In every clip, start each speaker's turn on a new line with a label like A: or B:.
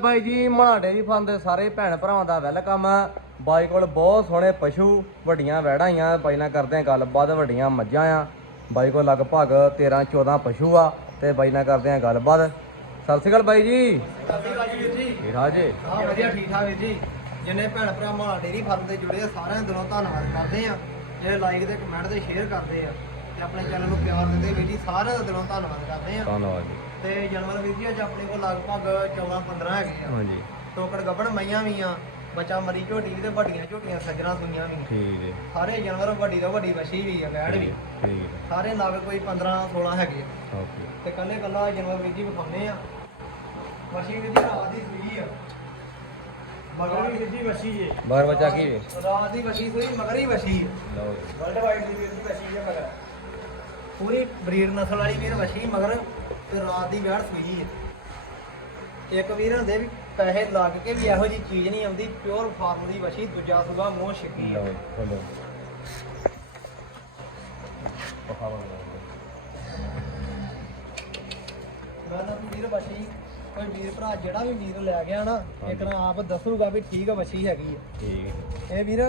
A: ਬਾਈ ਜੀ ਮਣਾ dairy farm ਦੇ ਸਾਰੇ ਭੈਣ ਭਰਾਵਾਂ ਦਾ ਵੈਲਕਮ। ਬਾਈ ਕੋਲ ਬਹੁਤ ਸੋਹਣੇ ਪਸ਼ੂ ਵੱਡੀਆਂ ਵੈੜਾਂ ਬਾਈ ਨਾਲ ਕਰਦੇ ਆ ਗੱਲਬਾਤ ਵੱਡੀਆਂ ਮੱਝਾਂ ਆ। ਬਾਈ ਕੋਲ ਲਗਭਗ 13 14 ਪਸ਼ੂ ਆ ਤੇ ਬਾਈ ਨਾਲ ਕਰਦੇ ਆ ਗੱਲਬਾਤ। ਸਤਿ ਸ਼੍ਰੀ ਅਕਾਲ ਬਾਈ ਜੀ। ਠੀਕ ਠਾਕ ਜੀ?
B: ਹਾਂ ਵਧੀਆ ਠੀਕ ਠਾਕ ਵੀਰ ਜੀ। ਜਿੰਨੇ ਭੈਣ ਭਰਾ ਮਾਲ ਡੇਰੀ ਫਾਰਮ ਦੇ ਜੁੜੇ ਆ ਸਾਰਿਆਂ ਦਾ ਦਿਲੋਂ ਧੰਨਵਾਦ ਕਰਦੇ ਆ। ਜਿਹੜੇ ਲਾਈਕ ਤੇ ਕਮੈਂਟ ਤੇ ਸ਼ੇਅਰ ਕਰਦੇ ਆ ਤੇ ਆਪਣੇ ਚੈਨਲ ਨੂੰ ਪਿਆਰ ਦਿੰਦੇ ਵੀਰ ਜੀ ਸਾਰਿਆਂ ਦਾ ਦਿਲੋਂ ਧੰਨਵਾਦ ਕਰਦੇ ਆ।
A: ਧੰਨਵਾਦ ਜੀ।
B: ਤੇ ਜਾਨਵਰ ਵੀਰ ਜੀ ਅੱਜ ਆਪਣੇ ਕੋਲ ਲਗਭਗ 14 15 ਹੈਗੇ ਆ।
A: ਹਾਂਜੀ।
B: ਟੋਕੜ ਗੱਬਣ ਮਈਆਂ ਵੀ ਆ ਬੱਚਾ ਮਰੀ ਝੋਟੀ ਵੀ ਤੇ ਵੱਡੀਆਂ ਝੋਟੀਆਂ ਸੱਜਣਾ ਸੁਈਆਂ ਵੀ।
A: ਠੀਕ ਜੀ
B: ਸਾਰੇ ਜਾਨਵਰ ਵੱਡੀ ਤੋਂ ਵੱਡੀ ਵਛੀ ਵੀ ਆ ਵੈੜ ਵੀ।
A: ਠੀਕ
B: ਸਾਰੇ ਨਗ ਕੋਈ 15 16 ਹੈਗੇ ਆ।
A: ਓਕੇ।
B: ਤੇ ਕੱਲੇ ਕੱਲਾ ਜਾਨਵਰ ਵੀਰ ਜੀ ਵਿਖਾਉਨੇ ਆ। ਵਛੀ ਵੀਰ ਜੀ ਰਾਤ ਦੀ ਸੂਈ ਆ। ਮਗਰ ਵੀ ਜੀ ਵਛੀ ਏ
A: ਬਾਹਰ ਬੱਚਾ ਕੀ ਜੀ
B: ਰਾਤ ਦੀ ਵਛੀ ਸੂਈ ਮਗਰ ਹੀ ਵਛੀ ਏ
A: ਲਓ
B: ਵਰਲਡ ਵਾਈਡ ਦੀ ਵਛੀ ਏ ਮਗਰ। ਪੂਰੀ ਬਰੀਡ ਨਸਲ ਵਾਲੀ ਵੀਰ ਵਛੀ ਮਗਰ। ਤੇ ਰਾਤ ਦੀ ਵਿਆੜ ਸੂਈ ਏ ਇੱਕ ਵੀਰ ਹੁੰਦੇ ਵੀ ਪੈਸੇ ਲੱਗ ਕੇ ਵੀ ਇਹੋ ਜੀ ਚੀਜ਼ ਨਹੀਂ ਆਉਂਦੀ ਪਿਓਰ ਫਾਰਮ ਦੀ ਵਛੀ ਦੂਜਾ ਸੂਗਾ ਮੂੰਹ ਛਿੱਕੀ
A: ਲਓ ਖੋਲੋ।
B: ਮੈਂ ਨਾ ਵੀਰ ਕੋਈ ਵੀਰ ਭਰਾ ਜਿਹੜਾ ਵੀ ਵੀਰ ਲੈ ਗਿਆ ਨਾ ਇੱਕ ਨਾ ਆਪ ਦੱਸੂਗਾ ਵੀ ਠੀਕ ਆ ਵਛੀ ਹੈਗੀ ਆ।
A: ਠੀਕ। ਹੈ
B: ਇਹ ਵੀਰ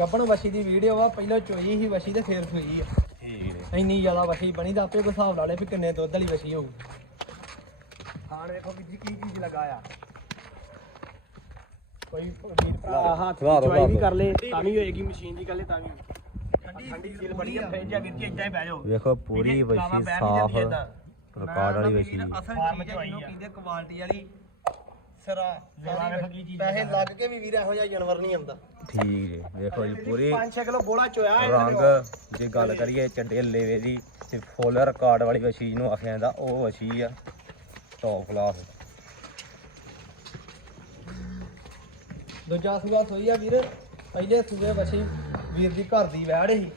B: ਗੱਬਣ ਵਛੀ ਦੀ ਵੀਡੀਓ ਆ ਪਹਿਲਾਂ ਚੋਈ ਸੀ ਵਛੀ ਤੇ ਫੇਰ ਸੂਈ ਆ।
A: ਹੈ
B: ਇੰਨੀ ਜ਼ਿਆਦਾ ਵਛੀ ਬਣੀ ਤਾਂ ਆਪੇ ਕੋਈ ਹਿਸਾਬ ਲਾ ਲੇ ਵੀ ਕਿੰਨੇ ਦੁੱਧ ਵਾਲੀ ਵਛੀ ਹੋਊ। ਖਾਣ ਦੇਖੋ ਵੀ ਜੀ ਕੀ ਚੀਜ਼ ਲਗਾਇਆ। ਕੋਈ ਵੀਰ ਭਰਾ ਹੱਥ
A: ਦਿਓ,
B: ਚੁਆਈ ਵੀ ਕਰ ਲੇ ਤਾਂ ਵੀ ਹੋਏਗੀ ਮਸ਼ੀਨ ਦੀ ਗੱਲ ਤਾਂ ਵੀ। ਠੰਡੀ ਸੀਲ ਬੜੀ ਆ ਫੇਰ ਜਾ ਵੀਰ ਜੀ ਇੱਦਾਂ ਹੀ ਬਹਿ ਜਾਓ।
A: ਵੇਖੋ ਪੂਰੀ ਵਸ਼ੀ ਸਾਫ਼ ਰਿਕਾਰਡ ਵਾਲੀ ਵਸ਼ੀ।
B: ਅਸਲ ਚੀਜ਼ ਹੈ ਜਿਹਨੂੰ ਕਹਿੰਦੇ ਕੁਆਲਿਟੀ ਵਾਲੀ। ਸਿਰਾ ਪੈਸੇ ਲੱਗ ਕੇ ਵੀ ਵੀਰ ਇਹੋ ਜਿਹਾ ਜਾਨਵਰ ਨਹੀਂ ਆਉਂਦਾ।
A: ਠੀਕ ਜੀ ਵੇਖੋ ਜੀ ਪੂਰੀ
B: 5-6 ਕਿਲੋ ਬੋਲਾ ਚੋਇਆ
A: ਰੰਗ ਜੇ ਗੱਲ ਕਰੀਏ ਚੱਡੇ ਲੇਵੇ ਦੀ ਤੇ ਫੁੱਲ ਰਿਕਾਰਡ ਵਾਲੀ ਵਸ਼ੀ ਨੂੰ ਆਖਿਆ ਜਾਂਦਾ ਉਹ ਵਸ਼ੀ ਆ ਟੌਪ ਕਲਾਸ
B: ਦੂਜਾ ਸੂਆ ਸੋਈ ਆ ਵੀਰ ਪਹਿਲੇ ਸੂਏ ਵਛੀ ਵੀਰ ਦੀ ਘਰ ਦੀ ਵੈੜ ਸੀ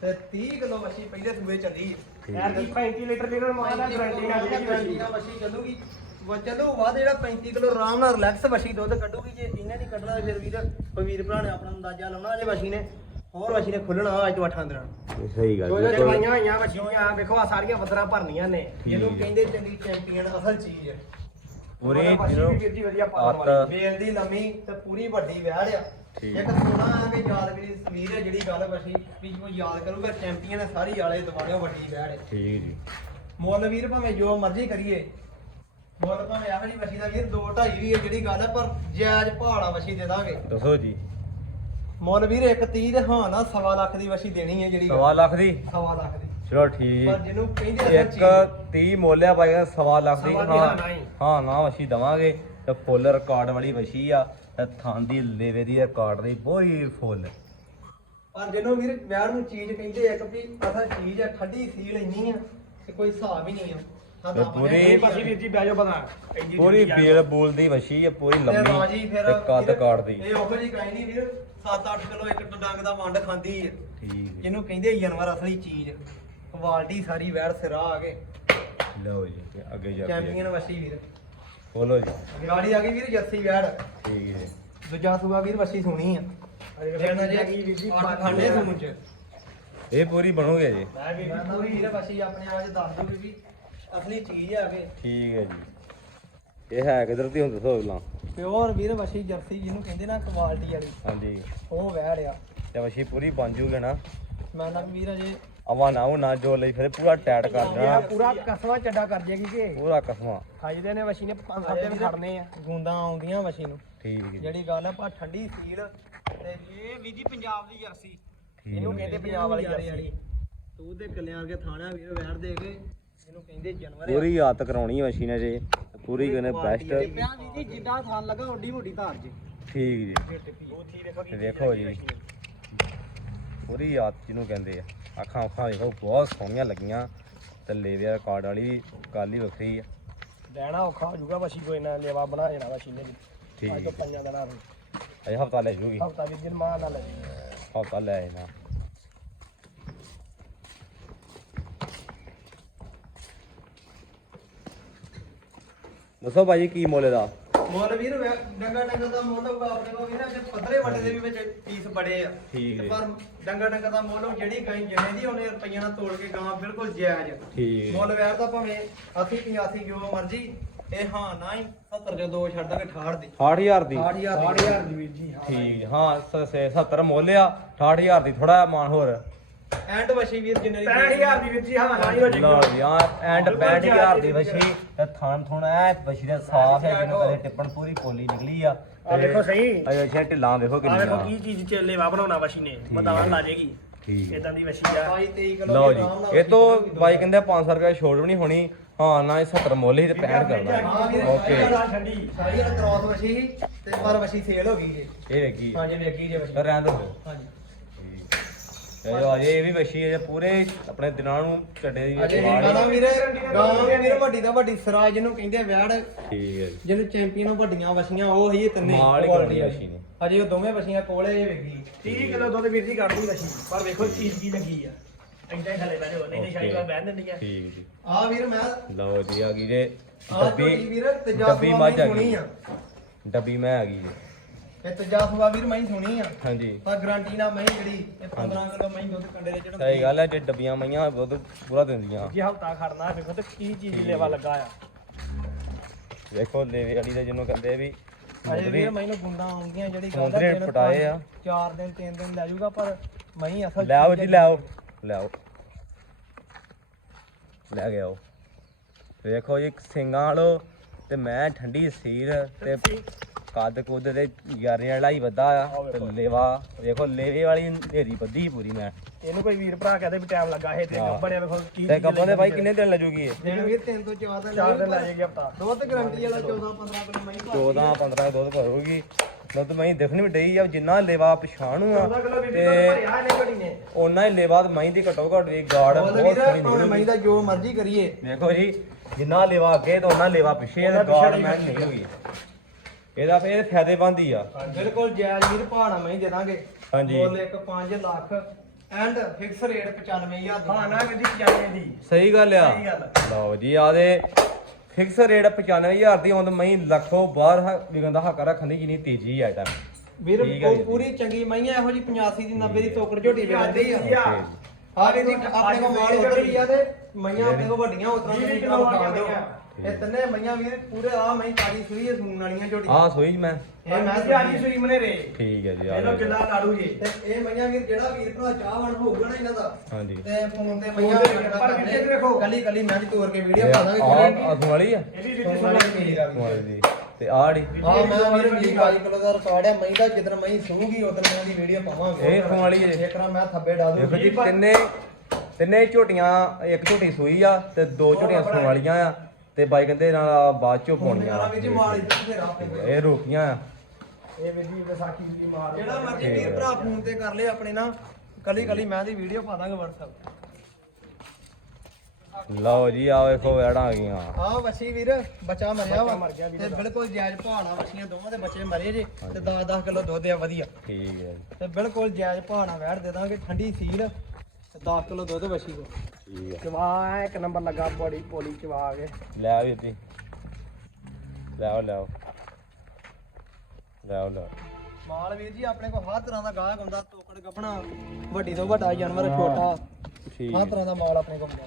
B: ਤੇ 30 ਕਿਲੋ ਵਛੀ ਪਹਿਲੇ ਸੂਏ ਚੱਲੀ।
A: ਠੀਕ
B: ਦੀ 35 ਲੀਟਰ ਲੀਟਰ ਮਾਲ ਦਾ ਗਰੰਟੀ ਨਾਲ ਵਛੀ ਚੱਲੂਗੀ। ਵਾ ਚੱਲੂ ਬਾਅਦ ਜਿਹੜਾ 35 ਕਿਲੋ ਆਰਾਮ ਨਾਲ ਰਿਲੈਕਸ ਵਛੀ ਦੁੱਧ ਕੱਢੂਗੀ ਜੇ ਇਹਨੇ ਨਹੀਂ ਕੱਢਣਾ ਫਿਰ ਵੀਰ ਕੋਈ ਵੀਰ ਭਰਾ ਨੇ ਆਪਣਾ ਅੰਦਾਜ਼ਾ ਲਾਉਣਾ ਜੇ ਵਛੀ ਨੇ ਹੋਰ ਵਛੀ ਨੇ ਖੁੱਲਣਾ ਅੱਜ ਤੋਂ 8 ਦਿਨਾਂ ਨੂੰ
A: ਸਹੀ ਗੱਲ
B: ਜੋ ਜੋ
A: ਬਿਲਕੁਲ।
B: ਚਵਾਈਆਂ ਹੋਈਆਂ ਵਛੀਆਂ ਵੇਖੋ ਆ ਸਾਰੀਆਂ ਵਦਰਾਂ ਭਰਨੀਆਂ ਨੇ। ਜਿਹਨੂੰ
A: ਠੀਕ ਹੈ।
B: ਕਹਿੰਦੇ ਚੰਗੀ ਚੈਂਪੀਅਨ ਅਸਲ ਚੀਜ਼ ਹੈ।
A: ਪੂਰੀ
B: ਵਛੀ
A: ਜਿਹਨੂੰ
B: ਵੀ ਵੀਰ ਜੀ ਵਧੀਆ ਪਾਉਣ
A: ਅੱਤ-
B: ਵਾਲੀ ਵੇਲ ਦੀ ਲੰਮੀ ਤੇ ਪੂਰੀ ਵੱਡੀ ਵਿਆਹ ਆ।
A: ਠੀਕ।
B: ਇੱਕ ਸੋਨਾ ਆ ਕਿ ਯਾਦਗਰੀ ਤਸਵੀਰ ਹੈ ਜਿਹੜੀ ਗੱਲ ਵੀ ਯਾਦ ਕਰੂਗਾ ਚੈਂਪੀਅਨ ਹੈ ਸਾਰੀ ਆਲੇ ਦੁਆਲੇ ਵੱਡੀ ਵਿਆਹ ਹੈ।
A: ਠੀਕ ਜੀ।
B: ਮੁੱਲ ਵੀਰ ਭਾਵੇਂ ਜੋ ਮਰਜ਼ੀ ਕਰੀਏ ਭਾਵੇਂ ਦਾ ਵੀਰ 2 2.5 ਵੀ ਹੈ ਜਿਹੜੀ ਗੱਲ ਹੈ ਪਰ ਜਾਇਜ਼ ਭਾੜਾ ਵਛੀ ਦੇ ਦਾਂਗੇ।
A: ਦੱਸੋ ਜੀ।
B: ਮੁੱਲ ਵੀਰ 1.30 ਤੇ ਹਾਂ ਨਾ ਸਵਾ ਲੱਖ ਦੀ ਵਛੀ ਦੇਣੀ ਹੈ ਜਿਹੜੀ
A: ਸਵਾ ਲੱਖ ਦੀ?
B: ਸਵਾ ਲੱਖ ਦੀ।
A: ਚਲੋ ਠੀਕ
B: ਪਰ
A: ਜੀ
B: ਜਿਹਨੂੰ ਕਹਿੰਦੇ
A: ਇੱਕ
B: ਚੀਜ਼
A: 30 ਮੋਲਿਆ ਪਾਈ ਸਵਾ ਲੱਖ ਦੀ
B: ਸਵਾ ਦੀ
A: ਹਾਂ।
B: ਹਾਂ ਨਾ ਹੀ।
A: ਹਾਂ ਨਾ ਵਸ਼ੀ ਦਵਾਂਗੇ। ਤੇ ਫੁੱਲ ਰਿਕਾਰਡ ਵਾਲੀ ਵਸ਼ੀ ਆ। ਤੇ ਥਾਂ ਦੀ ਲੇਵੇ ਦੀ ਰਿਕਾਰਡ ਦੀ ਬੋਈ ਫੁੱਲ।
B: ਪਰ ਜਿਹਨੂੰ ਵੀਰ ਵਿਆਹ ਨੂੰ ਚੀਜ਼ ਕਹਿੰਦੇ ਇੱਕ ਵੀ ਅਸਲ ਚੀਜ਼ ਹੈ ਖੱਡੀ ਸੀਲ ਇੰਨੀ ਆ ਕਿ ਕੋਈ ਹਿਸਾਬ ਹੀ ਨਹੀਂ ਆ।
A: ਤੇ ਪੂਰੀ-
B: ਪਾਸੇ ਵੀਰ ਜੀ ਬਹਿ ਜਾਓ ਪਤਾ
A: ਪੂਰੀ ਬੇਲ ਬੂਲ ਦੀ ਵਸ਼ੀ ਆ ਪੂਰੀ ਲੰਮੀ ਤੇ ਕੱਦ
B: ਵੀਰ,
A: ਕਾੜਦੀ
B: ਇਹ ਉਹੋ ਜੀ ਕਾਈ ਨਹੀਂ ਵੀਰ 7-8 ਕਿਲੋ ਇੱਕ ਡੰਗ ਦਾ ਵੰਡ ਖਾਂਦੀ ਹੈ
A: ਠੀਕ ਜੀ
B: ਜਿਹਨੂੰ ਕਹਿੰਦੇ ਜਾਨਵਰ ਅਸਲੀ ਚੀਜ਼। ਕੁਆਲਿਟੀ ਸਾਰੀ ਵੈੜ ਸਿਰਾ ਆ ਗਏ
A: ਲਓ ਜੀ ਤੇ ਅੱਗੇ ਜਾ
B: ਚੈਂਪੀਅਨ ਵਸੀ ਵੀਰ।
A: ਬੋਲੋ ਜੀ।
B: ਗਾੜੀ ਆ ਗਈ ਵੀਰ ਜੱਸੀ ਵੈੜ।
A: ਠੀਕ ਜੀ
B: ਦੂਜਾ ਸੂਆ ਵੀਰ ਵਸੀ ਸੁਣੀ ਆ। ਦੇਣਾ ਜੇ ਅੱਠ ਖਾਂਡੇ ਸੂਣ ਚ।
A: ਇਹ ਪੂਰੀ ਬਣੋਗੇ ਜੀ
B: ਮੈਂ ਵੀ ਪੂਰੀ ਵੀਰ ਵਸੀ ਆਪਣੇ ਆਪ ਚ ਦੱਸ ਦੂਗੀ ਵੀ ਅਸਲੀ ਚੀਜ਼ ਆ ਕੇ
A: ਠੀਕ ਹੈ ਜੀ। ਇਹ ਹੈ ਕਿਧਰ ਦੀ ਹੁਣ ਦੱਸੋ ਪਹਿਲਾਂ
B: ਪਿਓਰ ਵੀਰ ਵਸੀ ਜਰਸੀ ਜਿਹਨੂੰ ਕਹਿੰਦੇ ਨਾ ਕੁਆਲਿਟੀ ਵਾਲੀ।
A: ਹਾਂਜੀ।
B: ਉਹ ਵੈੜ ਆ।
A: ਤੇ ਵਸ਼ੀ ਪੂਰੀ ਬਣ ਜੂਗੇ ਨਾ?
B: ਮੈਂ ਨਾ ਵੀਰ ਅਜੇ
A: ਆਵਾ ਨਾ ਉਹ ਨਾ ਜੋ ਲਈ ਫਿਰ ਪੂਰਾ ਟਾਈਟ ਕਰ ਦੇਣਾ।
B: ਪੂਰਾ ਕਸਵਾ ਚੱਡਾ ਕਰ ਜੇਗੀ ਕਿ?
A: ਪੂਰਾ ਕਸਮਾ
B: ਖਾਜਦੇ ਨੇ ਵਸ਼ੀ ਨੇ ਪੰਜ ਸੱਤ ਦਿਨ ਖੜਨੇ ਆ। ਗੂੰਦਾਂ ਆਉਂਦੀਆਂ ਵਸ਼ੀ ਨੂੰ।
A: ਠੀਕ ਜੀ।
B: ਜਿਹੜੀ ਗੱਲ ਆ ਪਾ ਠੰਡੀ ਸੀਲ ਤੇ ਇਹ ਵੀ ਜੀ ਪੰਜਾਬ ਦੀ ਜਰਸੀ। ਇਹਨੂੰ
A: ਹੈ।
B: ਕਹਿੰਦੇ ਪੰਜਾਬ ਵਾਲੀ ਜਰਸੀ। ਤੂੰ ਦੇ ਕੱਲਿਆਂ ਕੇ ਥਾਣਾ ਵੀਰ ਵੈੜ ਦੇ ਕੇ। ਇਹਨੂੰ ਕਹਿੰਦੇ ਜਾਨਵਰ
A: ਪੂਰੀ ਆਦਤ ਕਰਾਉਣੀ ਵਸ਼ੀ ਨੇ ਜੇ ਪੂਰੀ ਕਹਿੰਦੇ ਬੈਸਟ
B: ਪਿਆ ਵੀ ਜੀ ਜਿੱਡਾ ਥਾਨ ਲੱਗਾ ਓਡੀ ਮੋਟੀ ਧਾਰ ਜੇ
A: ਠੀਕ ਜੀ।
B: ਦੇਖੋ
A: ਜੀ। ਪੂਰੀ ਆਦਤ ਜਿਹਨੂੰ ਕਹਿੰਦੇ ਆ। ਅੱਖਾਂ ਅੱਖਾਂ ਦੇਖੋ ਬਹੁਤ ਸੋਹਣੀਆਂ ਲੱਗੀਆਂ। ਤੇ ਲੇਵੇ ਰਿਕਾਰਡ ਵਾਲੀ ਵੀ ਗੱਲ ਹੀ ਵੱਖਰੀ ਆ।
B: ਦੇਣਾ ਔਖਾ ਹੋ ਜਾਊਗਾ ਵਸ਼ੀ ਕੋਈ ਨਾ ਲੇਵਾ ਬਣਾ ਜਾਣਾ ਵਸ਼ੀ ਨੇ
A: ਠੀਕ
B: ਅੱਜ ਤੋਂ ਪੰਜਾਂ ਦਿਨਾਂ ਨੂੰ
A: ਅਜੇ ਹਫਤਾ ਲੈ ਜੂਗੀ।
B: ਹਫਤਾ ਵੀ ਦਿਨ ਮਾਂ ਨਾਲ
A: ਹਫਤਾ ਲੈ ਜਾਣਾ। ਦੱਸੋ ਭਾਜੀ ਕੀ ਮੁੱਲ ਦਾ
B: ਮੁੱਲ ਵੀਰ ਡੰਗਾ ਡੰਗਾ ਦਾ ਮੁੱਲ ਹੋਊਗਾ ਆਪਣੇ ਕੋਲ ਵੀਰ ਅਜੇ ਪੱਧਰੇ ਵੱਡੇ ਦੇ ਵੀ ਵਿੱਚ ਪੀਸ ਬੜੇ ਆ।
A: ਠੀਕ ਹੈ।
B: ਪਰ ਡੰਗਾ ਡੰਗਾ ਦਾ ਮੁੱਲ ਉਹ ਜਿਹੜੀ ਗਾਂ ਜਿਵੇਂ ਦੀ ਉਹਨੇ ਰੁਪਈਆਂ ਨਾਲ ਤੋੜ ਕੇ ਗਾਂ ਬਿਲਕੁਲ ਜਾਇਜ਼।
A: ਠੀਕ। ਹੈ।
B: ਮੁੱਲ ਵੈਰ ਦਾ ਭਾਵੇਂ 80 85 ਜੋ ਮਰਜ਼ੀ ਇਹ ਹਾਂ ਨਾ ਹੀ 70 ਜੋ ਦੋ ਛੱਡ ਦਾਂਗੇ 68 ਦੀ।
A: 68000 ਦੀ?
B: 68000
C: ਦੀ। ਵੀਰ ਜੀ ਹਾਂ।
A: ਠੀਕ ਹਾਂ ਸ- ਸ- 70 ਮੁੱਲ ਆ 68000 ਦੀ ਥੋੜਾ ਮਾਨ ਹੋਰ।
B: ਐਂਡ ਵਸ਼ੀ ਵੀਰ ਜਿੰਨੇ ਦੀ
C: 65000 ਦੀ ਵੀਰ ਜੀ ਹਾਂ ਨਾ ਹੀ ਹੋ
A: ਜੀ ਆ ਐਂਡ 65000 ਦੀ ਵਸ਼ੀ ਤੇ ਥਣ ਥੁਣ ਐ ਵਸ਼ੀ ਦਾ ਸਾਫ਼ ਹੈ ਜਿਹਨੂੰ ਕਦੇ ਟਿੱਪਣ ਪੂਰੀ ਪੋਲੀ ਨਿਕਲੀ ਆ।
C: ਆ ਦੇਖੋ ਸਹੀ।
A: ਅਜੇ ਛੇ ਢਿੱਲਾਂ ਦੇਖੋ
C: ਆ। ਦੇਖੋ ਕੀ ਚੀਜ਼ ਚ ਲੇਵਾ ਬਣਾਉਣਾ ਵਸ਼ੀ ਨੇ ਬਤਾਵਾਂ ਲਾ ਜੇਗੀ
A: ਠੀਕ
C: ਇਦਾਂ ਦੀ ਵਸ਼ੀ ਆ।
B: 22 23 ਕਿਲੋ
A: ਲਓ ਜੀ ਇਹ ਤੋਂ ਬਾਈ ਕਹਿੰਦੇ 500 ਰੁਪਏ ਛੋੜ ਵੀ ਨਹੀਂ ਹੋਣੀ ਹਾਂ ਨਾ ਇਹ 70 ਮੁੱਲ ਹੀ ਤੇ 65
B: ਹਾਂ
A: ਕਰਨਾ
B: ਵੀਰੇ,
A: ਓਕੇ।
B: ਸਾਰੀ ਕ੍ਰੋਸ ਵਸ਼ੀ ਸੀ ਤੇ ਪਰ ਵਸ਼ੀ ਸੇਲ ਹੋ ਗਈ ਜੀ।
A: ਇਹ ਵੇਖੀ
B: ਹਾਂਜੀ ਵੇਖੀ ਜੇ ਵਸ਼ੀ।
A: ਰਹਿਣ ਦੋ।
B: ਹਾਂਜੀ।
A: ਜੋ ਅਜੇ ਇਹ ਵੀ ਵਸ਼ੀ ਹੈ ਜੇ ਪੂਰੇ ਆਪਣੇ ਦਿਨਾਂ ਨੂੰ ਛੱਡੇ ਦੀ
B: ਅਜੇ
A: ਵਾੜ
B: ਗਾਣਾ
A: ਹੀ-
B: ਵੀਰੇ ਗਾਂ ਵੀਰੇ ਵੱਡੀ ਦਾ ਵੱਡੀ ਸਿਰਾਜ ਜਿਹਨੂੰ ਕਹਿੰਦੇ ਵਿਆੜ
A: ਠੀਕ ਹੈ ਜੀ।
B: ਜਿਹਨੂੰ ਚੈਂਪੀਅਨ ਵੱਡੀਆਂ ਵਸ਼ੀਆਂ ਉਹ ਹੀ ਇਹ ਤਿੰਨੇ
A: ਮਾਲ ਹੀ ਕਰਨੀ। ਵਸ਼ੀ ਨੇ।
B: ਅਜੇ ਉਹ ਦੋਵੇਂ ਵਸ਼ੀਆਂ ਕੋਲੇ ਇਹ ਵੇਖੀ।
C: 30 ਕਿਲੋ ਦੁੱਧ ਵੀਰ ਜੀ ਕੱਢ ਦੂੰ ਵਸ਼ੀ ਪਰ ਵੇਖੋ ਚੀਜ਼ ਕੀ ਲੱਗੀ ਆ। ਏਦਾਂ ਹੀ ਥੱਲੇ ਬਹਿ ਜਾਓ ਨਹੀਂ ਨਹੀਂ ਸ਼ਾਇਦ ਵਾਰ ਬਹਿਣ ਦਿੰਦੀ ਆ।
A: ਠੀਕ ਜੀ।
B: ਆ ਵੀਰ ਮੈਂ
A: ਲਓ ਜੀ ਆ ਗਈ ਜੇ
B: ਆ
A: ਡੱਬੀ ਡੱਬੀ ਮੱਝ ਗਈ।
B: ਆ।
A: ਡੱਬੀ ਮੈਂ ਆ ਗਈ ਜੀ।
B: ਇਹ ਤੇਜਾ ਸੁਆ ਵੀਰ ਮੈਂ ਸੁਣੀ ਆ।
A: ਹਾਂਜੀ।
B: ਪਰ ਗਾਰੰਟੀ ਨਾਲ ਮੈਂ ਜਿਹੜੀ ਇਹ 15 ਕਿਲੋ ਮੈਂ ਦੁੱਧ ਕੰਡੇ ਦੇ ਚੜਾਉਂਦੀ
A: ਸਹੀ ਗੱਲ ਹੈ ਜੇ ਡੱਬੀਆਂ ਮਈਆਂ ਬਹੁਤ ਪੂਰਾ ਦਿੰਦੀਆਂ।
C: ਜੇ ਹਫਤਾ ਖੜਨਾ ਵੇਖੋ ਤੇ ਕੀ ਚੀਜ਼ ਲੇਵਾ ਲੱਗਾ ਆ।
A: ਵੇਖੋ ਲੇਵੇ ਵਾਲੀ ਦਾ ਜਿਹਨੂੰ ਕਹਿੰਦੇ ਵੀ
B: ਅਜੇ
A: ਮੁੰਦਰੀ
B: ਵੀਰ ਮੈਨੂੰ ਗੁੰਡਾ ਆਉਂਦੀਆਂ ਜਿਹੜੀ ਗੱਲ
A: ਮੁੰਦਰੀ
B: ਦਿਨ
A: ਪਟਾਏ ਆ।
B: ਪੰਜ, ਚਾਰ ਦਿਨ ਤਿੰਨ ਦਿਨ ਲੈ ਜਾਊਗਾ ਪਰ ਮੈਂ ਅਸਲ
A: ਲੈ ਆਓ ਜੀ। ਲੈ ਆਓ। ਲੈ ਆਓ। ਲੈ ਕੇ ਆਓ। ਵੇਖੋ ਜੀ ਸਿੰਘਾਂ ਵਾਲੋ ਤੇ ਮੈਂ ਠੰਡੀ ਸੀਰ ਤੇ ਕੱਦ ਕੁੱਦ ਦੇ ਯਾਰੇ ਵਾਲਾ ਹੀ ਵੱਧਾ ਆ ਤੇ ਲੇਵਾ ਵੇਖੋ ਲੇਵੇ ਵਾਲੀ ਢੇਰੀ ਵੱਧੀ ਪੂਰੀ ਮੈਂ।
C: ਇਹਨੂੰ ਕੋਈ ਵੀਰ ਭਰਾ ਕਹਦੇ ਵੀ ਟਾਈਮ ਲੱਗਾ ਇਹ ਤੇ
A: ਹਾਂ।
C: ਗੱਬੜਿਆ ਵੇਖੋ ਕੀ
A: ਤੇ ਦੇ ਭਾਈ ਕਿੰਨੇ ਦਿਨ ਲੱਗੂਗੀ ਇਹ?
B: ਦਿਨ ਵੀਰ ਤਿੰਨ ਤੋਂ ਚਾਰ ਦਿਨ
C: ਚਾਰ ਦਿਨ
B: ਲੈ
C: ਲੈ ਜਾਏਗੀ ਹਫਤਾ।
B: ਦੁੱਧ ਗਾਰੰਟੀ ਵਾਲਾ 14 15 ਕਿਲੋ ਮੈਂ
A: 14 15 ਦੁੱਧ ਕਰੂਗੀ ਦੁੱਧ ਮੈਂ ਦੇਖਣੀ ਵੀ ਡਈ ਆ ਜਿੰਨਾ ਲੇਵਾ ਪਛਾਣੂ ਆ
C: 14 ਕਿਲੋ ਵੀਰ ਜੀ
A: ਤੇ ਉਹਨਾਂ ਹੀ ਲੇਵਾ ਤੇ ਮੈਂ ਦੀ ਘਟੋ ਘਟ ਵੀ ਗਾੜ ਬਹੁਤ
B: ਵੀਰ
A: ਸੋਹਣੀ
B: ਭਾਵੇਂ
A: ਨਿਕਲੂਗੀ
B: ਮੈਂ ਦਾ ਜੋ ਮਰਜ਼ੀ ਕਰੀਏ।
A: ਦੇਖੋ ਜੀ ਜਿੰਨਾ ਲੇਵਾ ਅੱਗੇ ਤਾਂ ਉਹਨਾਂ ਲੇਵਾ ਪਿੱਛੇ ਇਹਦਾ ਗਾੜ ਮੈਂ ਨਹੀਂ ਹੋਗੀ ਇਹਦਾ ਫੇਰ ਫਾਇਦੇਮੰਦ ਹੀ ਆ।
B: ਬਿਲਕੁਲ ਜਾਇਜ਼ ਵੀਰ ਪਹਾੜਾ ਮੈਂ ਹੀ ਦੇ ਦਾਂਗੇ
A: ਹਾਂਜੀ।
B: ਮੁੱਲ ਇੱਕ 5 ਲੱਖ ਐਂਡ ਫਿਕਸ ਰੇਟ 95000 ਦਾ।
C: ਹਾਂ ਨਾ ਜੀ ਜਾਣੇ ਦੀ।
A: ਸਹੀ ਗੱਲ ਆ।
C: ਸਹੀ ਗੱਲ।
A: ਲਓ ਜੀ ਆ ਦੇ ਫਿਕਸ ਰੇਟ 95000 ਦੀ ਆਉਂਦ ਮੈਂ ਲੱਖੋਂ ਬਾਹਰ ਹ- ਵਿਕਣ ਦਾ ਹੱਕ ਰੱਖਣ ਦੀ ਜਿੰਨੀ ਤੇਜ਼ੀ ਆ ਇਹਦਾ
B: ਵੀਰ
A: ਠੀਕ ਆ ਜੀ।
B: ਉਹ ਪੂਰੀ ਚੰਗੀ ਮਈਆਂ ਇਹੋ ਜੀ 85 ਦੀ 90 ਦੀ ਤੋਕੜ ਝੋਟੀ ਵੇਚਦੀ ਆ।
C: ਠੀਕ ਆ।
B: ਹਾਂ ਵੀਰ ਜੀ ਆਪਣੇ ਕੋਲ ਮਾਲ ਉਧਰ ਵੀ ਆ ਤੇ ਮਈਆਂ ਆਪਣੇ ਕੋਲ ਵੱਡੀਆਂ ਉਤਰਾਂ ਦੀ
C: ਕਿਲੋ
B: ਕਿਲੋ
C: ਆ।
B: ਇਹ ਤਿੰਨੇ ਮਈਆਂ ਵੀਰ ਪੂਰੇ ਆ ਮਈ ਤਾਜੀ ਸੂਈ ਹੈ ਸੂਣ ਵਾਲੀਆਂ ਝੋਟੀਆਂ
A: ਆ ਸੋਈ ਮੈਂ।
B: ਇਹ ਮੈਂ
C: ਜੀ ਆਜੀ ਸੂਈ ਮਨੇ ਰੇ
A: ਠੀਕ ਹੈ ਜੀ ਆ
C: ਇਹਨੂੰ
A: ਜੀ।
C: ਕਿੱਲਾ ਲਾੜੂ ਜੀ।
B: ਤੇ ਇਹ ਮਈਆਂ ਵੀਰ ਜਿਹੜਾ ਵੀਰ ਭਰਾ ਚਾਹਵਾਨ ਹੋਊਗਾ ਨਾ ਇਹਨਾਂ ਦਾ
A: ਹਾਂਜੀ।
B: ਤੇ ਫੋਨ ਤੇ ਮਈਆਂ
C: ਪਰ ਵੀਡੀਓ 'ਚ ਵੇਖੋ।
B: ਕੱਲੀ ਕੱਲੀ ਮੈਂ ਤੋੜ ਕੇ ਵੀਡੀਓ
A: ਇਹ
B: ਪਾ
A: ਆ
B: ਦਾਂਗੇ
A: ਆ ਵਾਲੀ ਆ?
C: ਇਹਦੀ ਵੀਰ ਜੀ
B: ਸੋਨ
C: ਸੁਣ
B: ਵਾਲੀ
C: ਲਈ
B: ਵੀਰ ਆ। ਵੀਰ।
A: ਵਾਲੀ ਦੀ ਤੇ ਆੜੀ
B: ਹਾਂ ਮੈਂ ਵੀਰ ਵੀ 22 ਕਿਲੋ ਦਾ ਰਿਕਾਰਡ ਹੈ ਮੈਂ ਦਾ ਜਿੱਦਣ ਮੈਂ ਸੂਗੀ ਉਦੋਂ ਮੈਂ ਦੀ ਵੀਡੀਓ ਪਾਵਾਂਗੇ।
A: ਇਹ ਫੋਨ ਵਾਲੀ ਹੈ।
B: ਇੱਕ ਨਾ ਮੈਂ ਥੱਬੇ ਡਾ
A: ਦੇਖੋ
B: ਦੂੰ
A: ਜੀ ਤਿੰਨੇ ਤਿੰਨੇ ਝੋਟੀਆਂ ਇੱਕ ਝੋਟੀ ਸੂਈ ਆ ਤੇ ਦੋ ਝੋਟੀਆਂ ਸੂਣ ਵਾਲੀਆਂ ਆ। ਤੇ ਬਾਈ ਕਹਿੰਦੇ ਨਾਲ ਬਾਅਦ ਚੋਂ ਪਾਉਣੀਆਂ।
B: ਯਾਰਾ ਵੀ ਜੀ ਮਾਲ ਇੱਧਰ ਫੇਰ ਆਪਣੇ
A: ਇਹ ਰੋਕੀਆਂ ਆ।
C: ਇਹ ਵੀਰ ਜੀ ਵਿਸਾਖੀ ਦੀ ਮਾਰ
B: ਜਿਹੜਾ ਮਰਜ਼ੀ ਵੀਰ ਭਰਾ ਫੋਨ ਤੇ ਕਰ ਲੇ ਆਪਣੇ ਨਾਲ ਕੱਲੀ ਕੱਲੀ ਮੈਂ ਦੀ ਵੀਡੀਓ ਪਾ ਦਾਂਗੇ WhatsApp
A: ਲਓ ਜੀ ਆ ਵੇਖੋ ਵੈੜਾਂ ਆ ਗਈਆਂ।
B: ਆਹ ਵਸੀ ਵੀਰ ਬੱਚਾ ਮਰਿਆ ਵਾ।
C: ਮਰ ਗਿਆ ਵੀਰ
B: ਤੇ ਬਿਲਕੁਲ ਜਾਇਜ਼ ਭਾਣਾ ਵਸੀਆਂ ਦੋਵਾਂ ਦੇ ਬੱਚੇ ਮਰੇ ਜੇ। ਤੇ 10 10 ਕਿਲੋ ਦੁੱਧ ਆ ਵਧੀਆ।
A: ਠੀਕ ਹੈ
B: ਤੇ ਬਿਲਕੁਲ ਜਾਇਜ਼ ਭਾਣਾ ਵੈੜ ਦੇ ਦਾਂਗੇ ਠੰਡੀ ਸੀਲ। 10 ਕਿਲੋ ਦੁੱਧ ਵਸੀ ਕੋ
A: ਠੀਕ ਹੈ
C: ਚਵਾ ਇੱਕ ਨੰਬਰ ਲੱਗਾ ਬੜੀ ਪੋਲੀ ਚਵਾ ਆ ਕੇ
A: ਲੈ ਆਓ ਵੀਰ ਜੀ। ਲੈ ਆਓ ਲੈ ਆਓ। ਲੈ ਆਓ ਲੈ ਆਓ।
B: ਮਾਲ ਵੀਰ ਜੀ ਆਪਣੇ ਕੋਲ ਹਰ ਤਰ੍ਹਾਂ ਦਾ ਗਾਹਕ ਹੁੰਦਾ ਤੋਕੜ ਗੱਪਣਾ ਵੱਡੀ ਤੋਂ ਵੱਡਾ ਜਾਨਵਰ ਛੋਟਾ।
A: ਠੀਕ
B: ਹਰ। ਤਰ੍ਹਾਂ ਦਾ ਮਾਲ ਆਪਣੇ ਕੋਲ ਹੁੰਦਾ।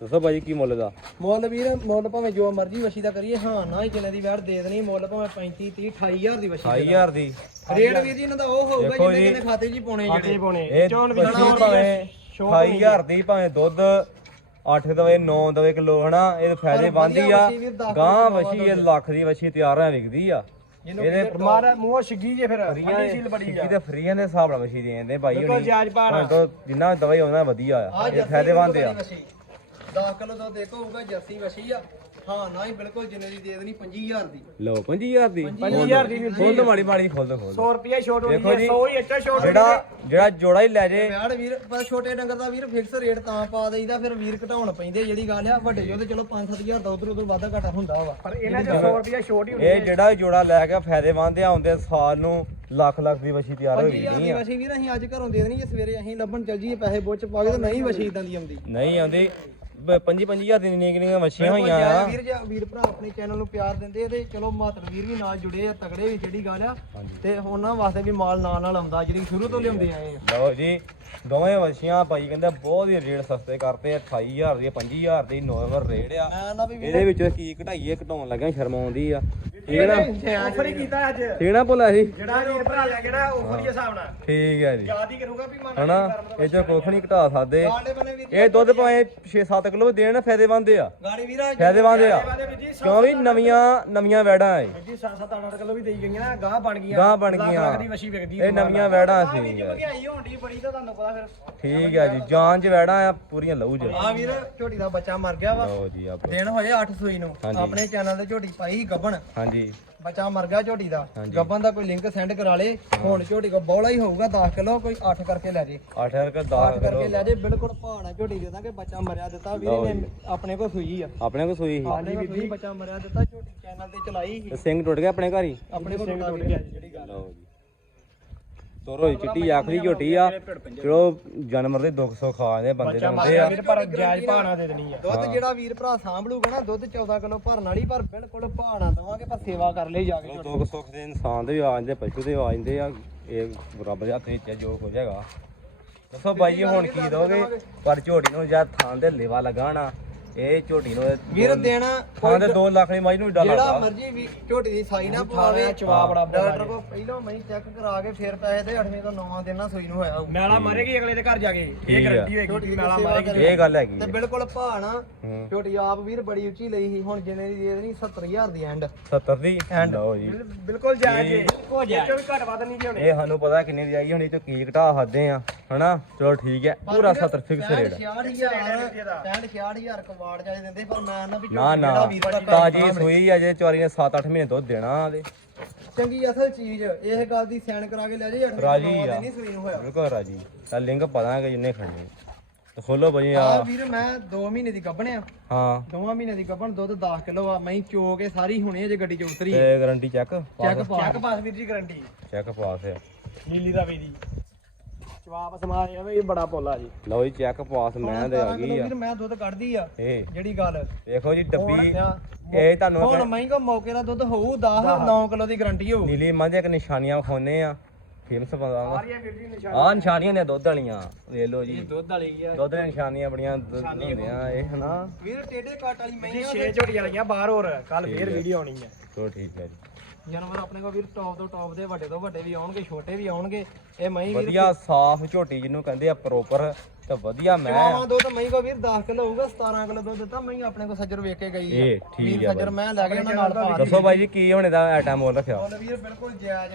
A: ਦੱਸੋ ਭਾਜੀ ਕੀ ਮੁੱਲ ਦਾ?
B: ਮੁੱਲ ਵੀਰ ਮੁੱਲ ਭਾਵੇਂ ਜੋ ਮਰਜ਼ੀ ਵਸੀ ਦਾ ਕਰੀਏ ਹਾਂ ਨਾ ਹੀ ਜਿੰਨੇ ਦੀ ਵੈੜ ਦੇ ਦੇਣੀ ਮੁੱਲ ਭਾਵੇਂ 35 30 28000 ਦੀ ਵਸੀ
A: 28000 ਦੀ।
B: ਰੇਟ ਵੀਰ ਜੀ ਇਹਨਾਂ ਦਾ ਉਹ ਹੋਊਗਾ
A: ਦੇਖੋ
B: ਜਿੰਨੇ
A: ਜੀ।
B: ਕਿਨੇ ਖਾਤੇ ਜੀ ਪਾਉਣੇ
C: ਆਟੇ
B: ਜਿਹੜੇ।
C: ਪਾਉਣੇ।
A: ਇਹ
C: ਚੌਲ ਵੀ
A: ਬੱਚੀ ਭਾਵੇਂ 28000 ਦੀ ਭਾਵੇਂ ਦੁੱਧ 8 ਦਵੇ 9 ਦਵੇ ਕਿਲੋ ਹਨਾ? ਇਹ ਫਾਇਦੇ ਬੰਦੀ
B: ਵਧੀਆ
A: ਆ।
B: ਵਛੀ ਵੀਰ ਦਸ
A: ਗਾਂ ਵਛੀ ਇਹ ਲੱਖ ਦੀ ਵਛੀ ਤਿਆਰ ਹੈ ਵਿਕਦੀ ਆ।
B: ਜਿਹਨੂੰ
A: ਇਹਦੇ
C: ਮਾਰ ਮੂੰਹ ਛਿੱਗੀ ਜੇ ਫਿਰ
A: ਫਰੀਆਂ
C: ਠੰਡੀ ਸੀਲ ਬੜੀ ਆ।
A: ਦੇ ਫਰੀਆਂ ਦੇ ਹਿਸਾਬ ਨਾਲ ਵਛੀ ਦੇ ਦਿੰਦੇ ਭਾਈ
C: ਬਿਲਕੁਲ ਜਾਇਜ਼ ਭਾਅ ਨਾਲ।
A: ਤੋਂ ਜਿੰਨਾ ਦਵਾਈ ਉਹਨਾਂ ਵਧੀਆ
B: ਆ।
A: ਇਹ
B: ਜੱਸੀ
A: ਫਾਇਦੇਮੰਦ ਆ।
B: 10 ਕਿਲੋ ਦਾ ਦੇਖੋ ਹੋਊਗਾ ਜੱਸੀ ਵਸੀ ਆ। ਹਾਂ ਨਾ ਹੀ ਬਿਲਕੁਲ ਜਿੰਨੇ ਦੀ ਦੇ ਦੇਣੀ 25000 ਦੀ।
A: ਲਓ 25000 ਦੀ।
C: 25000 ਦੀ ਵੀਰ
A: ਖੋਲ ਦੋ ਮਾੜੀ ਮਾੜੀ ਖੋਲ ਦੋ ਖੋਲ
C: 100 ਰੁਪਏ ਛੋਟ ਹੋਣੀ ਹੈ
A: ਜੀ,
C: 100 ਹੀ ਇੱਟਾ ਛੋਟ
A: ਜਿਹੜਾ ਜਿਹੜਾ ਜੋੜਾ ਹੀ ਲੈ ਜੇ।
B: ਵਿਆੜ ਵੀਰ ਪਰ ਛੋਟੇ ਡੰਗਰ ਦਾ ਵੀਰ ਫਿਕਸ ਰੇਟ ਤਾਂ ਪਾ ਦੇਈਦਾ ਫਿਰ ਵੀਰ ਘਟਾਉਣ ਪੈਂਦੇ ਜਿਹੜੀ ਗੱਲ ਆ ਵੱਡੇ ਜੋ ਤੇ ਚਲੋ 5-7000 ਦਾ ਉਧਰ ਉਧਰ ਵਾਧਾ ਘਾਟਾ ਹੁੰਦਾ ਵਾ।
C: ਪਰ ਇਹਨਾਂ 'ਚ 100 ਰੁਪਏ ਛੋਟ ਹੀ ਹੋਣੀ
A: ਇਹ ਜਿਹੜਾ ਵੀ ਜੋੜਾ ਲੈ ਕੇ ਫਾਇਦੇਮੰਦ ਆ ਹੁੰਦੇ ਸਾਲ ਨੂੰ ਲੱਖ ਲੱਖ ਦੀ ਵਛੀ ਤਿਆਰ ਹੋ
B: 25000
A: ਗਈ
B: ਦੀ
A: ਆ।
B: ਵਸੀ ਵੀਰ ਅਸੀਂ ਅੱਜ ਘਰੋਂ ਦੇ ਦੇਣੀ ਜੇ ਸਵੇਰੇ ਅਸੀਂ ਲੱਭਣ ਚੱਲ ਜੀਏ ਪੈਸੇ ਬੁੱਚ ਪਾ ਕੇ ਤੇ ਨਹੀਂ ਵਸੀ ਇਦਾਂ ਦੀ ਆਉਂਦੀ।
A: ਨਹੀਂ ਆਉਂਦੀ। 25 25000 ਦੀਆਂ ਨਿਕਲੀਆਂ ਮੱਛੀਆਂ
B: ਬਿਲਕੁਲ
A: ਹੋਈਆਂ ਆ।
B: ਵੀਰ ਜੀ ਵੀਰ ਭਰਾ ਆਪਣੇ ਚੈਨਲ ਨੂੰ ਪਿਆਰ ਦਿੰਦੇ ਆ ਤੇ ਚਲੋ ਮਾਤਰ ਵੀਰ ਵੀ ਨਾਲ ਜੁੜੇ ਆ ਤਗੜੇ ਵੀ ਜਿਹੜੀ ਗੱਲ ਆ। ਤੇ ਉਹਨਾਂ ਵਾਸਤੇ ਵੀ ਮਾਲ ਨਾਲ ਨਾਲ ਆਉਂਦਾ ਜਿਹੜੀ ਸ਼ੁਰੂ ਤੋਂ ਲਿਆਉਂਦੇ ਆਏ ਆ।
A: ਲਓ ਜੀ ਦੋਵੇਂ ਮੱਛੀਆਂ ਭਾਈ ਕਹਿੰਦੇ ਬਹੁਤ ਹੀ ਰੇਟ ਸਸਤੇ ਕਰਤੇ ਆ 28000 ਦੀ 25000 ਦੀ ਨੋਰਮਲ ਰੇਟ ਆ। ਇਹਦੇ ਵਿੱਚ ਕੀ ਘਟਾਈਏ ਘਟਾਉਣ ਲੱਗਾ ਸ਼ਰਮ ਆਉਂਦੀ ਆ। ਠੀਕ ਹੈ ਨਾ
C: ਆਫਰ ਹੀ ਕੀਤਾ ਅੱਜ।
A: ਠੀਕ ਨਾ ਭੁੱਲਿਆ ਸੀ?
C: ਜਿਹੜਾ ਵੀਰ ਭਰਾ ਲਿਆ ਜਿਹੜਾ ਆਫਰ ਹੀ ਹਿਸਾਬ ਨਾਲ।
A: ਠੀਕ ਹੈ ਜੀ।
C: ਯਾਦ ਹੀ ਕਰੂਗਾ ਵੀ ਮੰਨ
A: ਹਨਾ? ਇਹ ਚ ਕੁੱਖ ਨਹੀਂ ਘਟਾ ਸਕਦੇ। ਇਹ ਦੁੱਧ ਭਾਵੇਂ 6-7 ਕਿਲੋ ਦੇਣ ਫਾਇਦੇਮੰਦ ਆ।
B: ਗਾੜੀ ਵੀਰਾ
A: ਫਾਇਦੇਮੰਦ ਆ। ਕਿਉਂ ਵੀ ਨਵੀਆਂ ਨਵੀਆਂ ਵੈੜਾਂ ਐ।
C: ਜੀ 7-7 8 ਕਿਲੋ ਵੀ ਦੇਈ ਗਈਆਂ ਗਾਹ ਬਣ ਗਈਆਂ
A: ਗਾਂ ਬਣ ਗਈਆਂ।
C: ਲੱਖ ਦੀ ਵਸ਼ੀ ਵਿਕਦੀ
A: ਇਹ ਨਵੀਆਂ ਵੈੜਾਂ ਸੀ।
C: ਮਹਿੰਗਾਈ ਹੋਣ ਬੜੀ ਤਾਂ ਤੁਹਾਨੂੰ ਪਤਾ ਫਿਰ।
A: ਠੀਕ ਆ ਜੀ ਜਾਨ ਚ ਵੈੜਾਂ ਆ ਪੂਰੀਆਂ ਲਊ ਜੀ
B: ਆ ਵੀਰ ਝੋਟੀ ਦਾ ਬੱਚਾ ਮਰ ਗਿਆ ਵਾ।
A: ਲਓ ਜੀ ਆਪ
B: ਦਿਨ ਹੋਏ 8 ਸੂਈ ਨੂੰ। ਆਪਣੇ ਚੈਨਲ ਤੇ ਝੋਟੀ ਪਾਈ ਗੱਬਣ।
A: ਹਾਂਜੀ।
B: ਬੱਚਾ ਮਰ ਗਿਆ ਝੋਟੀ ਦਾ।
A: ਹਾਂਜੀ।
B: ਦਾ ਕੋਈ ਲਿੰਕ ਸੈਂਡ ਕਰਾ ਲੇ ਹੁਣ ਝੋਟੀ ਕੋ ਬੌਲਾ ਹੀ ਹੋਊਗਾ 10 ਕਿਲੋ ਕੋਈ 8 ਕਰਕੇ ਲੈ ਜੇ।
A: 8 ਰੁਪਏ
B: 8
A: 10
B: ਕਰਕੇ ਲੈ ਜੇ ਬਿਲਕੁਲ ਭਾਣਾ ਝੋਟੀ ਦੇ ਦਾਂਗੇ ਬੱਚਾ ਮਰਿਆ ਦਿੱਤਾ। ਵੀਰੇ ਨੇ ਆਪਣੇ ਕੋ ਸੂਈ ਆ।
A: ਆਪਣੇ ਕੋ ਸੂਈ ਸੀ।
B: ਆਪਣੇ ਕੋ ਸੂਈ ਬੱਚਾ ਮਰਿਆ ਦਿੱਤਾ ਝੋਟੀ ਚੈਨਲ ਤੇ ਚਲਾਈ ਸੀ।
A: ਤੇ ਸਿੰਘ ਟੁੱਟ ਗਿਆ ਆਪਣੇ ਘਰ ਹੀ?
B: ਆਪਣੇ ਕੋਲ ਟੁੱਟ ਗਿਆ ਜਿਹੜੀ ਗੱਲ
A: ਲਓ ਜੀ। ਤੋਰੋ ਚਿੱਟੀ ਆਖਰੀ ਝੋਟੀ ਆ। ਚਲੋ ਜਾਨਵਰ ਦੇ ਦੁੱਖ ਸੁੱਖ ਆ ਜਾਂਦੇ ਬੰਦੇ ਦੇ ਹੁੰਦੇ ਆ।
C: ਵੀਰ ਪਰ ਜਾਇਜ਼ ਭਾਣਾ ਦੇ ਦੇਣੀ ਆ।
B: ਦੁੱਧ ਜਿਹੜਾ ਵੀਰ ਭਰਾ ਸਾਂਭ ਲੂਗਾ ਨਾ ਦੁੱਧ 14 ਕਿਲੋ ਭਰਨ ਵਾਲੀ ਪਰ ਬਿਲਕੁਲ ਭਾਣਾ ਦਵਾਂਗੇ ਪਰ ਸੇਵਾ ਕਰ ਲਈ ਜਾ ਕੇ
A: ਦੁੱਖ ਸੁੱਖ ਦੇ ਇਨਸਾਨ ਦੇ ਵੀ ਆ ਜਾਂਦੇ ਪਸ਼ੂ ਦੇ ਆ ਜਾਂਦੇ ਆ। ਇਹ ਰੱਬ ਦੇ ਹੱਥ ਵਿੱਚ ਆ ਜੋ ਕੁਝ ਹੈਗਾ। ਦੱਸੋ ਬਾਈ ਜੀ ਹੁਣ ਕੀ ਦੋਗੇ? ਪਰ ਝੋਟੀ ਨੂੰ ਜਾਂ ਥਾਂ ਦੇ ਲੇਵਾ ਲਗਾਣਾ ਇਹ ਝੋਟੀ ਨੂੰ
B: ਵੀਰ ਦੇਣਾ
A: ਥਾਂ ਦੇ 2 ਲੱਖ ਦੀ ਮਾਈ ਨੂੰ ਏਡਾ
B: ਜਿਹੜਾ ਮਰਜ਼ੀ ਵੀ ਝੋਟੀ ਦੀ ਸਾਈ ਨਾ ਪਵਾਵੇ।
C: ਚਵਾ ਬੜਾ
B: ਡਾਕਟਰ ਕੋ ਪਹਿਲਾਂ ਮੈਂ ਚੈੱਕ ਕਰਾ ਕੇ ਫਿਰ ਪੈਸੇ ਤੇ 8ਵੇਂ ਤੋਂ 9ਵਾਂ ਦਿਨ ਨਾ ਸੂਈ ਨੂੰ ਹੋਇਆ ਹੋਊ।
C: ਮੈਲਾ ਮਾਰੇਗੀ ਅਗਲੇ ਦੇ ਘਰ ਜਾ ਕੇ। ਇਹ। ਗਰੰਟੀ ਹੋਏਗੀ
B: ਝੋਟੀ
C: ਕਿ
B: ਦੀ
C: ਮੈਲਾ ਮਾਰੇਗੀ।
A: ਇਹ ਗੱਲ ਹੈਗੀ
B: ਤੇ। ਬਿਲਕੁਲ ਭਾਣਾ
A: ਹੂੰ।
B: ਝੋਟੀ ਆਪ ਵੀਰ ਬੜੀ ਉੱਚੀ ਲਈ ਸੀ ਹੁਣ ਜਿੰਨੇ ਦੀ ਦੇ ਦੇਣੀ 70000 ਦੀ ਐਂਡ
A: 70 ਦੀ?
B: And-
A: ਲਓ ਜੀ।
C: ਬਿਲ- ਬਿਲਕੁਲ ਜਾਇਜ਼ ਜੀ ਬਿਲਕੁਲ ਜਾਇਜ਼। ਵੀ ਘੱਟ ਵੱਧ ਨਹੀਂ ਜੀ ਹੋਣੇ।
A: ਇਹ ਸਾਨੂੰ ਪਤਾ ਕਿੰਨੀ ਦੀ ਆਈ ਹੁਣ ਇਹ ਚੋਂ ਕੀ ਘਟਾ ਸਕਦੇ ਆ ਹਨਾ? ਚਲੋ ਠੀਕ ਹੈ। ਪੂਰਾ 70 ਫਿਕਸ ਰੇਟ
B: 66000 66000 ਕਵਾੜ ਜਾਏ ਦਿੰਦੇ ਪਰ ਮੈਂ ਨਾ ਵੀ
A: ਨਾ ਤਾਜੀ। ਸੂਈ ਆ ਜੇ ਚਵਾਰੀ ਨੇ 7-8 ਮਹੀਨੇ ਦੁੱਧ ਦੇਣਾ ਦੇ
B: ਚੰਗੀ ਅਸਲ ਚੀਜ਼ ਇਹ ਗੱਲ ਦੀ ਸੈਨ ਕਰਾ ਕੇ ਲੈ ਜੇ 8ਵੇਂ
A: ਰਾਜੀ ਆ।
B: ਨਹੀਂ ਸੂਈ ਹੋਇਆ।
A: ਬਿਲਕੁਲ ਰਾਜੀ। ਤਾਂ ਲਿੰਕ ਪਤਾ ਕਿ ਜਿੰਨੇ ਖੜਨੇ ਤੇ ਖੋਲੋ ਬਈ
B: ਆ। ਵੀਰ ਮੈਂ 2 ਮਹੀਨੇ ਦੀ ਗੱਭਣ ਆ।
A: ਹਾਂ।
B: ਦੋਵਾਂ ਮਹੀਨੇ ਦੀ ਗੱਭਣ ਦੁੱਧ 10 ਕਿਲੋ ਆ। ਮੈਂ ਚੋ ਕੇ ਸਾਰੀ ਹੁਣੇ ਜੇ ਗੱਡੀ ਚ ਉਤਰੀ।
A: ਤੇ ਗਾਰੰਟੀ ਚੈੱਕ
B: ਚੈੱਕ
C: ਪਾਸ ਵੀਰ ਜੀ ਗਰੰਟੀ
A: ਚੈੱਕ ਪਾਸ ਆ।
C: ਨੀਲੀ ਦਾ। ਵੀ ਦੀ ਜਵਾਬ ਸਮਾਨ ਇਹ ਵੀ ਬੜਾ ਪੋਲਾ ਜੀ।
A: ਲਓ ਜੀ ਚੈੱਕ ਪਾਸ ਮੈਂ ਦੇ ਆ ਗਈ ਆ
B: ਵੀਰ ਮੈਂ ਦੁੱਧ ਕੱਢਦੀ ਆ
A: ਇਹ
B: ਜਿਹੜੀ ਗੱਲ।
A: ਦੇਖੋ ਜੀ ਡੱਬੀ
B: ਆ,
A: ਇਹ ਤੁਹਾਨੂੰ
B: ਹੁਣ ਮਹਿੰਗਾ ਮੌਕੇ ਦਾ ਦੁੱਧ ਹੋਊ 10 9 ਕਿਲੋ ਦੀ ਗਾਰੰਟੀ ਹੋਊ।
A: ਨੀਲੀ ਮੱਝ ਇੱਕ ਨਿਸ਼ਾਨੀਆਂ ਵਿਖਾਉਨੇ ਆ। ਫੇਮਸ
C: ਜੀ ਨਿਸ਼ਾਨ
A: ਆ ਨਿਸ਼ਾਨੀਆਂ ਨੇ ਦੁੱਧ ਵਾਲੀਆਂ ਵੇਖ ਲਓ ਜੀ।
C: ਦੁੱਧ ਵਾਲੀ ਆ।
A: ਦੁੱਧ ਦੀਆਂ ਨਿਸ਼ਾਨੀਆਂ ਬੜੀਆਂ ਹੁੰਦੀਆਂ ਇਹ ਹਨਾ।
B: ਵੀਰ ਟੇਡੇ ਕੱਟ ਵਾਲੀ ਮਹਿੰਗਾ
C: 6 ਝੋਟੀਆਂ ਲੱਗੀਆਂ ਬਾਹਰ ਹੋਰ। ਕੱਲ ਫੇਰ ਵੀਡੀਓ ਆਉਣੀ ਹੈ
A: ਚਲੋ ਠੀਕ ਹੈ ਜੀ।
B: ਜਾਨਵਰ ਆਪਣੇ ਕੋਲ ਵੀਰ ਟੌਪ ਤੋਂ ਟੌਪ ਦੇ ਵੱਡੇ ਤੋਂ ਵੱਡੇ ਵੀ ਆਉਣਗੇ, ਛੋਟੇ ਵੀ ਆਉਣਗੇ। ਇਹ ਮਹੀਂ ਵੀਰ
A: ਵਧੀਆ ਸਾਫ਼ ਝੋਟੀ ਜਿਹਨੂੰ ਕਹਿੰਦੇ ਆ ਪ੍ਰੋਪਰ ਤੇ ਵਧੀਆ ਮੈਂ।
B: ਚਵਾਵਾਂ ਦੁੱਧ ਮਹੀਂ ਕੋ ਵੀਰ 10 ਕਿਲੋ ਹੋਊਗਾ 17 ਕਿਲੋ ਦੁੱਧ ਦਿੱਤਾ ਮਹੀਂ ਆਪਣੇ ਕੋਲ ਸੱਜਰ ਵੇਖ ਕੇ ਗਈ ਆ।
A: ਇਹ ਠੀਕ
B: ਵੀਰ
A: ਆ
B: ਸੱਜਰ ਮੈਂ ਲੈ ਕੇ ਉਹਨਾਂ ਨਾਲ ਪਾ
A: ਦੱਸੋ ਬਾਈ ਜੀ ਕੀ ਹੁਣ ਇਹਦਾ ਆਈਟਮ ਮੁੱਲ ਰੱਖਿਆ?
B: ਮੁੱਲ ਵੀਰ ਬਿਲਕੁਲ ਜਾਇਜ਼।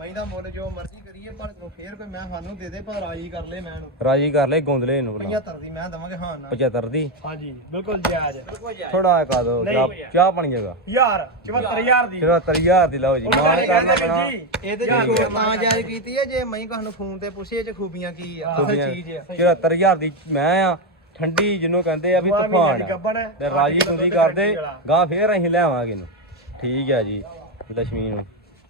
B: ਮਹੀਂ ਦਾ ਮੁੱਲ ਜੋ ਮਰਜ਼ੀ ਕਰੀਏ ਪਰ ਕੋ ਫੇਰ ਕੋਈ ਮੈਂ ਸਾਨੂੰ ਦੇ ਦੇ ਪਰ ਰਾਜੀ ਕਰ ਲੈ ਮੈਂ ਨੂੰ
A: ਰਾਜੀ ਕਰ ਲੈ ਗੋਂਦਲੇ ਨੂੰ ਬਣਾ
B: 75 ਦੀ ਮੈਂ ਦਵਾਂਗੇ ਹਾਂ ਨਾ।
A: 75 ਦੀ?
C: ਹਾਂਜੀ ਬਿਲਕੁਲ ਜਾਇਜ਼। ਬਿਲਕੁਲ ਜਾਇਜ਼।
A: ਥੋੜਾ ਕਾ ਦੋ ਚਾਹ- ਪਾਣੀ ਜਗਾ
C: ਯਾਰ 74000 ਦੀ।
A: 73000 ਦੀ ਲਓ ਜੀ ਮਾਨ ਕਰਨਾ ਪੈਣਾ
B: ਇਹਦੇ ਚ ਤਾਂ ਜਾਇਜ਼ ਕੀਤੀ ਹੈ ਜੇ ਮਹੀਂ ਤੁਹਾਨੂੰ ਫੋਨ ਤੇ ਪੁੱਛੇ ਇਹ ਚ ਖੂਬੀਆਂ ਕੀ ਆ ਅਸਲ ਚੀਜ਼ ਆ।
A: 74000 ਦੀ ਮੈਂ ਆ ਠੰਡੀ ਜਿਹਨੂੰ ਕਹਿੰਦੇ ਆ ਵੀ ਤੂਫਾਨ
C: ਦੀ
A: ਆ। ਤੇ ਰਾਜੀ ਹੁੰਦੀ ਕਰਦੇ ਗਾਂ ਫੇਰ ਅਸੀਂ ਲਿਆਵਾਂਗੇ ਇਹਨੂੰ। ਠੀਕ ਹੈ ਜੀ ਲక్ష్ਮੀ ਨੂੰ।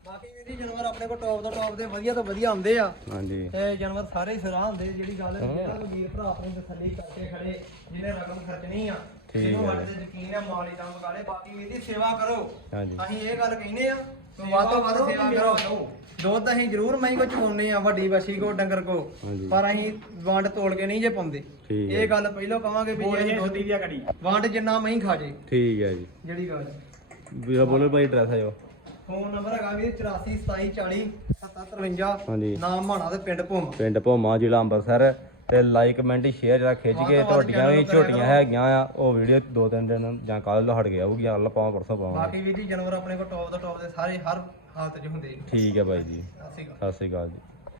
B: ਬਾਕੀ ਵੀਰ ਜੀ ਜਾਨਵਰ ਆਪਣੇ ਕੋਲ ਟੌਪ ਤੋਂ ਟੌਪ ਦੇ ਵਧੀਆ ਤੋਂ ਵਧੀਆ ਆਉਂਦੇ ਆ।
A: ਹਾਂਜੀ।
B: ਤੇ ਜਾਨਵਰ ਸਾਰੇ ਹੀ ਸਿਰਾਂ ਹੁੰਦੇ ਜਿਹੜੀ ਗੱਲ ਹੈ ਜਿਹੜਾ ਕੋਈ ਵੀਰ ਭਰਾ ਆਪਣੇ ਤਸੱਲੀ ਕਰਕੇ ਖੜੇ ਜਿਹਨੇ ਰਕਮ ਖਰਚਣੀ ਆ
A: ਠੀਕ
B: ਜਿਹਨੂੰ
A: ਹੈ।
B: ਤੇ ਯਕੀਨ ਹੈ ਮਾਲੀ ਕੰਮ ਕਾਲੇ ਬਾਕੀ ਵੀਰ ਦੀ ਸੇਵਾ ਕਰੋ।
A: ਹਾਂਜੀ।
B: ਅਸੀਂ ਇਹ ਗੱਲ ਕਹਿੰਦੇ ਆ ਕਿ ਵੱਧ ਤੋਂ ਵੱਧ ਸੇਵਾ ਕਰੋ। ਦੁੱਧ ਅਸੀਂ ਜ਼ਰੂਰ ਮਹੀਂ ਕੋ ਚੁਣਨੇ ਆ ਵੱਡੀ ਵਸੀ ਕੋ ਡੰਗਰ ਕੋ
A: ਹਾਂਜੀ।
B: ਪਰ ਅਸੀਂ ਵੰਡ ਤੋਲ ਕੇ ਨਹੀਂ ਜੇ ਪਾਉਂਦੇ।
A: ਠੀਕ ਹੈ
B: ਇਹ ਗੱਲ ਪਹਿਲਾਂ ਕਵਾਂਗੇ ਵੀ ਜੇ ਦੁੱਧ
C: ਦੀ ਘੜੀ
B: ਵੰਡ ਜਿੰਨਾ ਮਹੀਂ ਖਾ ਜੇ।
A: ਠੀਕ ਹੈ ਜੀ।
B: ਜਿਹੜੀ ਗੱਲ।
A: ਵੀ ਬੋਲੋ ਭਾਈ ਐਡਰੈਸ ਆਇਓ
B: ਫੋਨ ਨੰਬਰ ਹੈਗਾ ਵੀਰ 84 27 40 7753
A: ਹਾਂਜੀ।
B: ਨਾਮ ਮਾਣਾ ਤੇ ਪਿੰਡ ਭੋਮ।
A: ਪਿੰਡ ਭੋਮਾ ਜ਼ਿਲ੍ਹਾ ਅੰਮ੍ਰਿਤਸਰ। ਤੇ ਲਾਈਕ ਕਮੈਂਟ ਸ਼ੇਅਰ ਜਿਹੜਾ ਖਿੱਚ ਕੇ ਤੁਹਾਡੀਆਂ ਵੀ
B: ਨੂੰ
A: ਝੋਟੀਆਂ ਹੈਗੀਆਂ ਆ ਉਹ ਵੀਡੀਓ ਦੋ ਤਿੰਨ ਦਿਨ ਜਾਂ ਕੱਲ ਹਟ ਗਿਆ ਆਊਗੀ ਕੱਲ ਪਾਵਾਂ ਪਰਸੋਂ ਪਾਵਾਂ।
B: ਬਾਕੀ ਵੀਰ ਜੀ ਜਾਨਵਰ ਆਪਣੇ ਕੋਲ ਟੌਪ ਤੋਂ ਟੌਪ ਦੇ ਸਾਰੇ ਹਰ ਹਾਲਤ 'ਚ ਹੁੰਦੇ ਨੇ
A: ਠੀਕ ਹੈ ਬਾਈ ਜੀ।
B: ਸਤਿ ਸ਼੍ਰੀ ਅਕਾਲ।
A: ਸਤਿ ਸ਼੍ਰੀ ਅਕਾਲ ਜੀ।